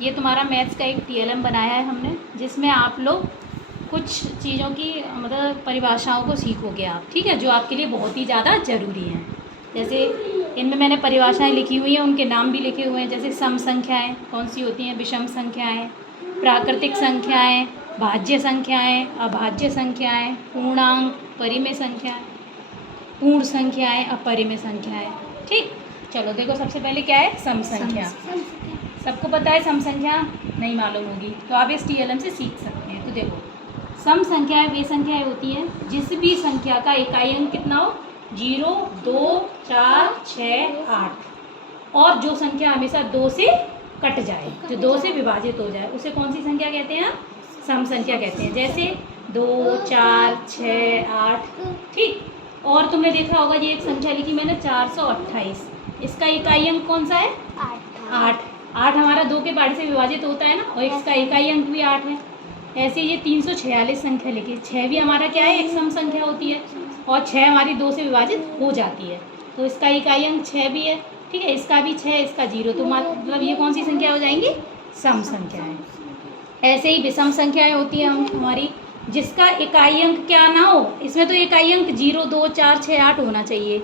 ये तुम्हारा मैथ्स का एक TLM बनाया है हमने, जिसमें आप लोग कुछ चीज़ों की मतलब परिभाषाओं को सीखोगे आप, ठीक है, जो आपके लिए बहुत ही ज़्यादा ज़रूरी हैं। जैसे इनमें मैंने परिभाषाएं लिखी हुई हैं, उनके नाम भी लिखे हुए हैं। जैसे सम संख्याएं कौन सी होती हैं? विषम संख्याएं, प्राकृतिक संख्याएं, भाज्य संख्याएं, अभाज्य संख्याएं, पूर्णांक, परिमेय संख्याएं, पूर्ण संख्याएं, अपरिमेय संख्याएं। ठीक, चलो देखो सबसे पहले क्या है? सम संख्या। सबको पता है सम संख्या? नहीं मालूम होगी तो आप इस TLM से सीख सकते हैं। तो देखो सम संख्याएं वे संख्याएं होती हैं जिस भी संख्या का इकाई अंक कितना हो 0, 2, 4, 6, 8 और जो संख्या हमेशा 2 से कट जाए, जो 2 से विभाजित हो जाए, उसे कौन सी संख्या कहते हैं? सम संख्या कहते हैं। जैसे 2, 4, 6, 8। ठीक, और तुमने देखा होगा ये एक संख्या लिखी मैंने 428, इसका इकाई अंक कौन सा है? 8। 8 हमारा 2 के बारे से विभाजित होता है ना, और इसका इकाई अंक भी 8 है। ऐसे ये 346 संख्या लिखी, 6 भी हमारा क्या है? एक सम संख्या होती है, और 6 हमारी 2 से विभाजित हो जाती है, तो इसका इकाई अंक 6 भी है। ठीक है, इसका भी 6, इसका 0, तो मतलब ये कौन सी संख्या हो जाएंगी? सम संख्याएं। ऐसे ही विषम संख्याएं होती हैं हमारी, जिसका इकाई अंक क्या ना हो। इसमें तो इकाई अंक 0, 2, 4, 6, 8 होना चाहिए,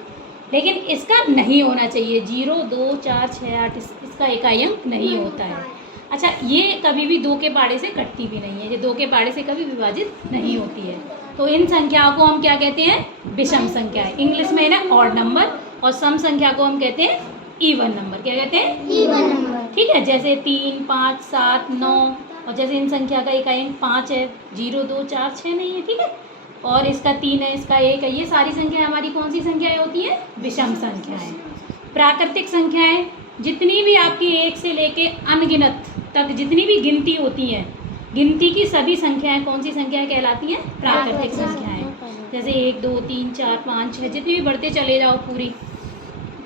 लेकिन इसका नहीं होना चाहिए। 0, 2, 4, 6, 8 इसका इकाई अंक नहीं होता है। अच्छा, ये कभी भी 2 के पाड़े से कटती भी नहीं है, ये 2 के पाड़े से कभी विभाजित नहीं होती है। तो इन संख्याओं को हम क्या कहते हैं? विषम संख्याएं। इंग्लिश में है ना ऑड नंबर, और सम संख्या को हम कहते हैं इवन नंबर। क्या कहते हैं? Even number. ठीक है, जैसे 3, 5, 7, 9, और जैसे इन संख्या का इकाई अंक 5 है, 0, 2, 4, 6 नहीं है। ठीक है, और इसका 3 है, इसका 1 है। ये सारी संख्याएं हमारी कौन सी संख्याएं होती हैं? विषम संख्याएं। प्राकृतिक संख्याएं जितनी भी आपकी 1 से लेके अनगिनत तक जितनी भी गिनती होती हैं, गिनती की सभी संख्याएं कौन सी संख्याएं कहलाती हैं? प्राकृतिक संख्याएं। जैसे 1, 2, 3, 4, 5, 6 जितनी भी बढ़ते चले जाओ पूरी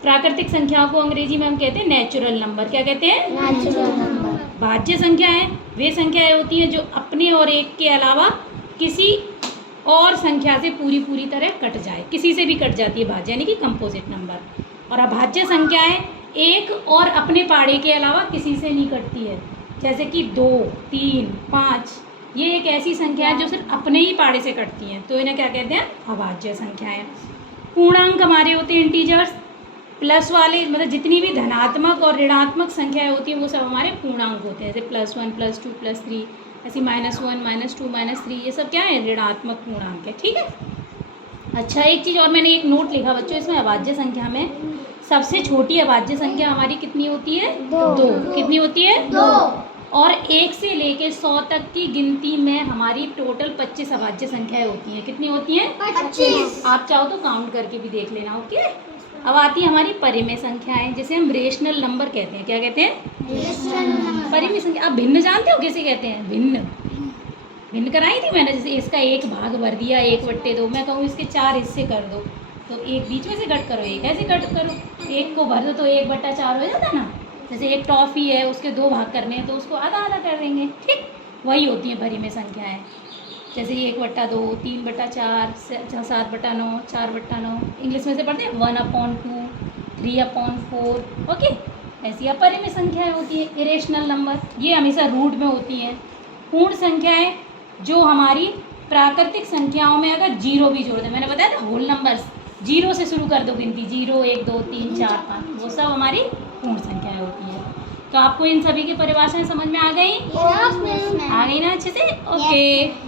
प्राकृतिक संख्याओं को अंग्रेजी में हम कहते हैं नेचुरल नंबर। क्या कहते हैं? Natural number. भाज्य संख्याएं वे संख्याएं होती हैं जो अपने और एक के अलावा किसी और संख्या से पूरी तरह कट जाए, किसी से भी कट जाती है भाज्य, यानी कि कंपोजिट नंबर। और अभाज्य संख्याएं एक और अपने पाड़े के अलावा किसी से नहीं कटती है, जैसे कि 2, 3, 5। ये एक ऐसी संख्या है जो सिर्फ अपने ही पाड़े से कटती हैं, तो इन्हें क्या कहते हैं? अभाज्य संख्याएं। पूर्णांक हमारे होते हैं इंटीजर्स, प्लस वाले मतलब जितनी भी धनात्मक और ऋणात्मक संख्याएं होती हैं वो सब हमारे पूर्णांक होते हैं। जैसे +1, +2, +3, ऐसी -1, -2, -3, ये सब क्या है? ऋणात्मक पूर्णांक है। ठीक है, अच्छा एक चीज़ और मैंने एक नोट लिखा बच्चों, इसमें अभाज्य संख्या में सबसे छोटी अभाज्य संख्या हमारी कितनी होती है? 2। कितनी होती है? 2। और 1 से लेके 100 तक की गिनती में हमारी टोटल 25 अभाज्य संख्याएं होती हैं। कितनी होती हैं? 25। आप चाहो तो काउंट करके भी देख लेना। ओके, अब आती है हमारी परिमेय संख्याएं, जिसे हम रेशनल नंबर कहते हैं। क्या कहते हैं? परिमेय संख्या। आप भिन्न जानते हो किसे कहते हैं? भिन्न। भिन्न कराई थी मैंने, जैसे इसका 1 भाग भर दिया 1/2, मैं कहूँ इसके 4 हिस्से कर दो, तो एक बीच में से कट करो, एक ऐसे कट करो, 1 को भर दो तो 1/4 हो जाता ना। जैसे एक टॉफ़ी है, उसके 2 भाग करने हैं तो उसको आधा आधा कर देंगे। ठीक, वही होती हैं परिमेय संख्याएं। जैसे 1/2, 3/4, 7/9, 4/9, इंग्लिश में से पढ़ते हैं 1/2, 3/4। ओके, ऐसी अपरिमेय संख्याएं होती हैं। इरेशनल नंबर ये हमेशा रूट में होती हैं। पूर्ण संख्याएं जो हमारी प्राकृतिक संख्याओं में अगर 0 भी जोड़ दें, मैंने बताया था होल नंबर्स 0 से शुरू कर दो गिनती, 0, 1, 2, 3, 4, 5, वो सब हमारी पूर्ण संख्याएं होती हैं। तो आपको इन सभी की परिभाषाएं समझ में आ गई? आ गई ना अच्छे से? ओके।